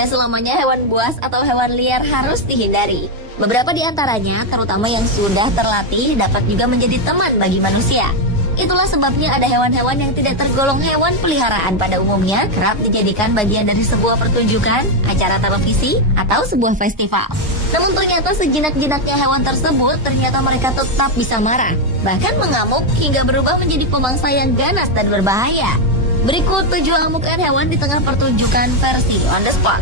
Tidak selamanya hewan buas atau hewan liar harus dihindari. Beberapa di antaranya, terutama yang sudah terlatih, dapat juga menjadi teman bagi manusia. Itulah sebabnya ada hewan-hewan yang tidak tergolong hewan peliharaan pada umumnya kerap dijadikan bagian dari sebuah pertunjukan, acara televisi, atau sebuah festival. Namun ternyata sejinak-jinaknya hewan tersebut ternyata mereka tetap bisa marah, bahkan mengamuk hingga berubah menjadi pemangsa yang ganas dan berbahaya. Berikut 7 amukan hewan di tengah pertunjukan versi on the spot.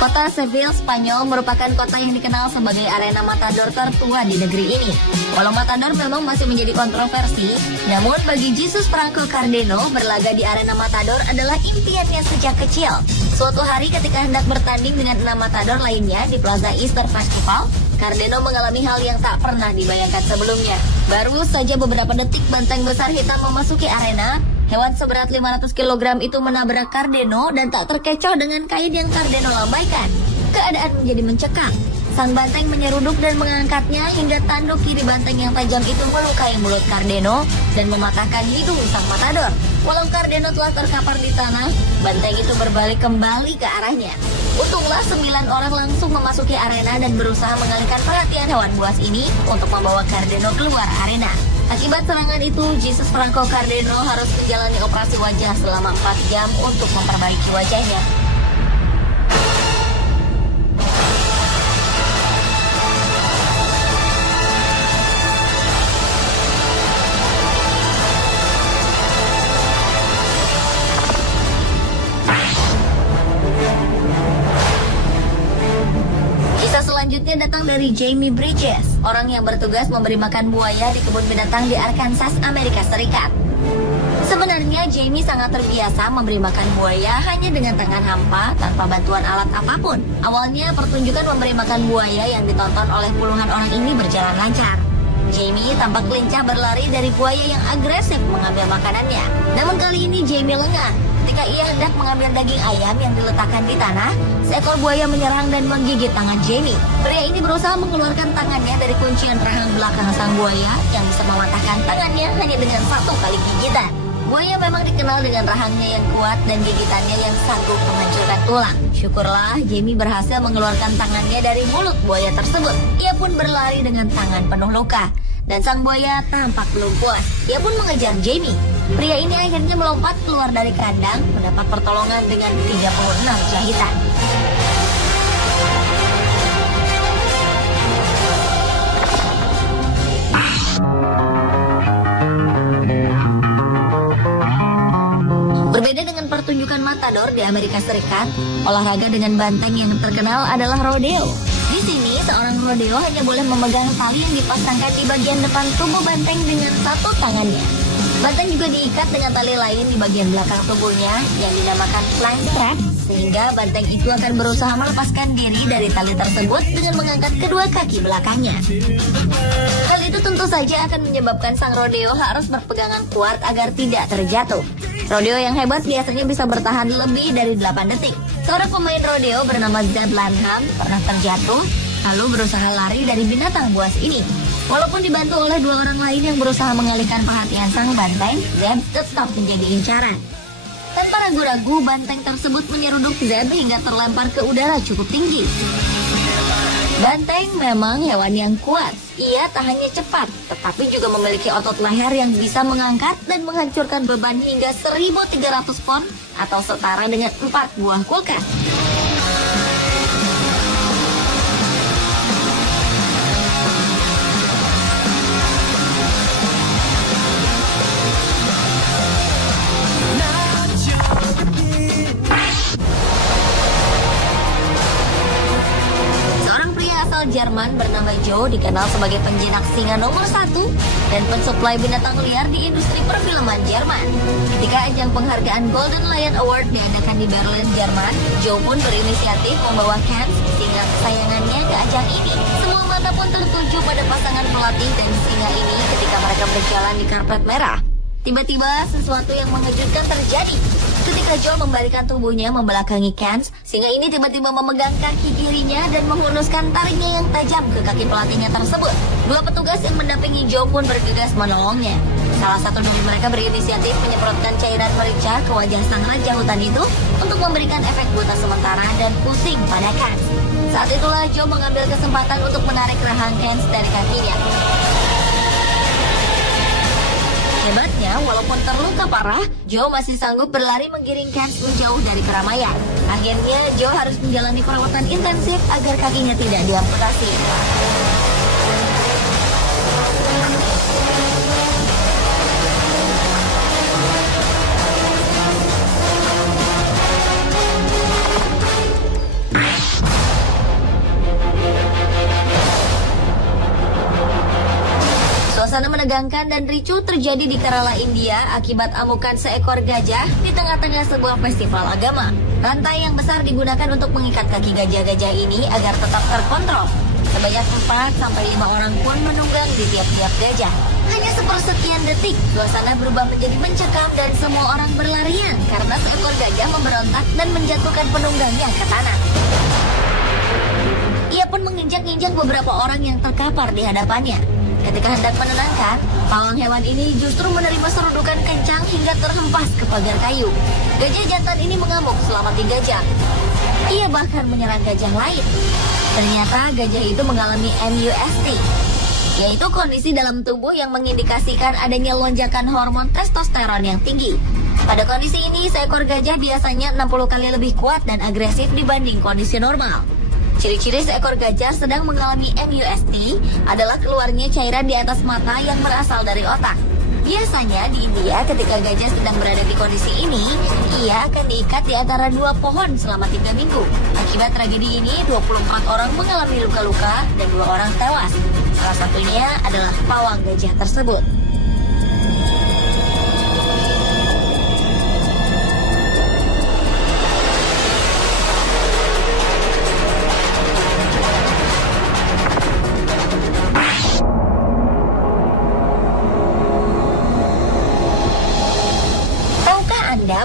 Kota Seville, Spanyol merupakan kota yang dikenal sebagai arena matador tertua di negeri ini. Walau matador memang masih menjadi kontroversi, namun bagi Jesus Franco Cardeno, berlaga di arena matador adalah impiannya sejak kecil. Suatu hari ketika hendak bertanding dengan 6 matador lainnya di Plaza Easter Festival, Cardeno mengalami hal yang tak pernah dibayangkan sebelumnya. Baru saja beberapa detik banteng besar hitam memasuki arena, hewan seberat 500 kg itu menabrak Cardeno dan tak terkecoh dengan kain yang Cardeno lambaikan. Keadaan menjadi mencekam. Sang banteng menyeruduk dan mengangkatnya hingga tanduk kiri banteng yang tajam itu melukai mulut Cardeno dan mematahkan hidung sang matador. Walau Cardeno telah terkapar di tanah, banteng itu berbalik kembali ke arahnya. Untunglah 9 orang langsung memasuki arena dan berusaha mengalihkan perhatian hewan buas ini untuk membawa Cardeno keluar arena. Akibat serangan itu, Jesus Franco Cardeno harus menjalani operasi wajah selama 4 jam untuk memperbaiki wajahnya. Selanjutnya datang dari Jamie Bridges, orang yang bertugas memberi makan buaya di kebun binatang di Arkansas, Amerika Serikat. Sebenarnya Jamie sangat terbiasa memberi makan buaya hanya dengan tangan hampa tanpa bantuan alat apapun. Awalnya pertunjukan memberi makan buaya yang ditonton oleh puluhan orang ini berjalan lancar. Jamie tampak lincah berlari dari buaya yang agresif mengambil makanannya. Namun kali ini Jamie lengah. Ketika ia hendak mengambil daging ayam yang diletakkan di tanah, seekor buaya menyerang dan menggigit tangan Jamie. Pria ini berusaha mengeluarkan tangannya dari kuncian rahang belakang sang buaya yang bisa mematahkan tangannya hanya dengan 1 kali gigitan. Buaya memang dikenal dengan rahangnya yang kuat dan gigitannya yang sanggup menghancurkan tulang. Syukurlah Jamie berhasil mengeluarkan tangannya dari mulut buaya tersebut. Ia pun berlari dengan tangan penuh luka. Dan sang buaya tampak belum puas. Ia pun mengejar Jamie. Pria ini akhirnya melompat keluar dari kandang, mendapat pertolongan dengan 36 jahitan. Berbeda dengan pertunjukan matador di Amerika Serikat, olahraga dengan banteng yang terkenal adalah rodeo. Di sini, seorang rodeo hanya boleh memegang tali yang dipasangkan di bagian depan tubuh banteng dengan 1 tangannya. Banteng juga diikat dengan tali lain di bagian belakang tubuhnya yang dinamakan flank strap, sehingga banteng itu akan berusaha melepaskan diri dari tali tersebut dengan mengangkat kedua kaki belakangnya. Hal itu tentu saja akan menyebabkan sang rodeo harus berpegangan kuat agar tidak terjatuh. Rodeo yang hebat biasanya bisa bertahan lebih dari 8 detik. Seorang pemain rodeo bernama Zeb Lanham pernah terjatuh, lalu berusaha lari dari binatang buas ini. Walaupun dibantu oleh 2 orang lain yang berusaha mengalihkan perhatian sang banteng, Zeb tetap menjadi incaran. Tanpa ragu-ragu, banteng tersebut menyeruduk Zeb hingga terlempar ke udara cukup tinggi. Banteng memang hewan yang kuat. Ia tak hanya cepat, tetapi juga memiliki otot leher yang bisa mengangkat dan menghancurkan beban hingga 1.300 pon atau setara dengan 4 buah kulkas. Jerman bernama Joe dikenal sebagai penjinak singa nomor 1 dan pensuplai binatang liar di industri perfilman Jerman. Ketika ajang penghargaan Golden Lion Award diadakan di Berlin, Jerman, Joe pun berinisiatif membawa Hans, singa kesayangannya, ke ajang ini. Semua mata pun tertuju pada pasangan pelatih dan singa ini ketika mereka berjalan di karpet merah. Tiba-tiba sesuatu yang mengejutkan terjadi. Ketika Joe membalikan tubuhnya membelakangi Kans, singa ini tiba-tiba memegang kaki kirinya dan menghunuskan taringnya yang tajam ke kaki pelatihnya tersebut. Dua petugas yang mendampingi Joe pun bergegas menolongnya. Salah satu dari mereka berinisiatif menyemprotkan cairan merica ke wajah sang raja hutan itu untuk memberikan efek buta sementara dan pusing pada Kans. Saat itulah Joe mengambil kesempatan untuk menarik rahang Kans dari kakinya. Hebatnya, walaupun terluka parah, Joe masih sanggup berlari menggiring Kans menjauh dari keramaian. Akhirnya, Joe harus menjalani perawatan intensif agar kakinya tidak diamputasi. Suasana menegangkan dan ricuh terjadi di Kerala, India akibat amukan seekor gajah di tengah-tengah sebuah festival agama. Rantai yang besar digunakan untuk mengikat kaki gajah-gajah ini agar tetap terkontrol. Sebanyak 4-5 orang pun menunggang di tiap-tiap gajah. Hanya sepersekian detik, suasana berubah menjadi mencekam dan semua orang berlarian karena seekor gajah memberontak dan menjatuhkan penunggangnya ke tanah. Ia pun menginjak-injak beberapa orang yang terkapar di hadapannya. Ketika hendak menenangkan, pawang hewan ini justru menerima serudukan kencang hingga terhempas ke pagar kayu. Gajah jantan ini mengamuk selama 3 jam. Ia bahkan menyerang gajah lain. Ternyata gajah itu mengalami MUST, yaitu kondisi dalam tubuh yang mengindikasikan adanya lonjakan hormon testosteron yang tinggi. Pada kondisi ini, seekor gajah biasanya 60 kali lebih kuat dan agresif dibanding kondisi normal. Ciri-ciri seekor gajah sedang mengalami MUST adalah keluarnya cairan di atas mata yang berasal dari otak. Biasanya di India ketika gajah sedang berada di kondisi ini, ia akan diikat di antara 2 pohon selama 3 minggu. Akibat tragedi ini, 24 orang mengalami luka-luka dan 2 orang tewas. Salah satunya adalah pawang gajah tersebut.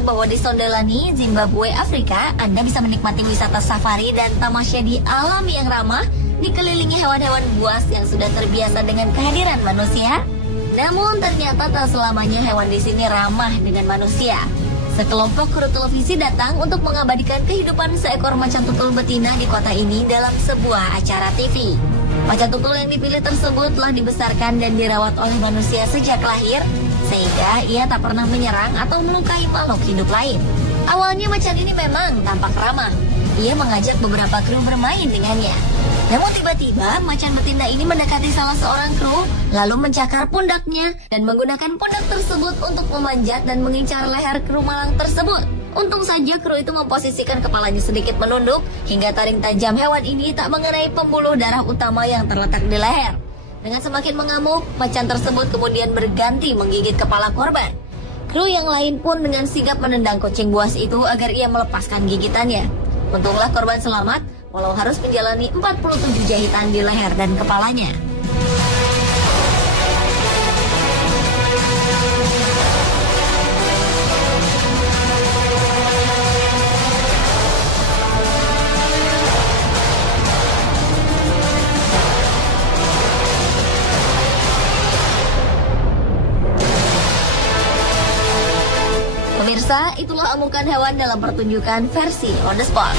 Bahwa di Sondolani, Zimbabwe, Afrika, Anda bisa menikmati wisata safari dan tamasya di alam yang ramah, dikelilingi hewan-hewan buas yang sudah terbiasa dengan kehadiran manusia. Namun ternyata tak selamanya hewan di sini ramah dengan manusia. Sekelompok kru televisi datang untuk mengabadikan kehidupan seekor macan tutul betina di kota ini dalam sebuah acara TV. Macan tutul yang dipilih tersebut telah dibesarkan dan dirawat oleh manusia sejak lahir, sehingga ia tak pernah menyerang atau melukai makhluk hidup lain. Awalnya macan ini memang tampak ramah. Ia mengajak beberapa kru bermain dengannya. Namun tiba-tiba macan betina ini mendekati salah seorang kru, lalu mencakar pundaknya dan menggunakan pundak tersebut untuk memanjat dan mengincar leher kru malang tersebut. Untung saja kru itu memposisikan kepalanya sedikit menunduk hingga taring tajam hewan ini tak mengenai pembuluh darah utama yang terletak di leher. Dengan semakin mengamuk, macan tersebut kemudian berganti menggigit kepala korban. Kru yang lain pun dengan sigap menendang kucing buas itu agar ia melepaskan gigitannya. Untunglah korban selamat, walau harus menjalani 47 jahitan di leher dan kepalanya. Pemirsa, itulah amukan hewan dalam pertunjukan versi on the spot.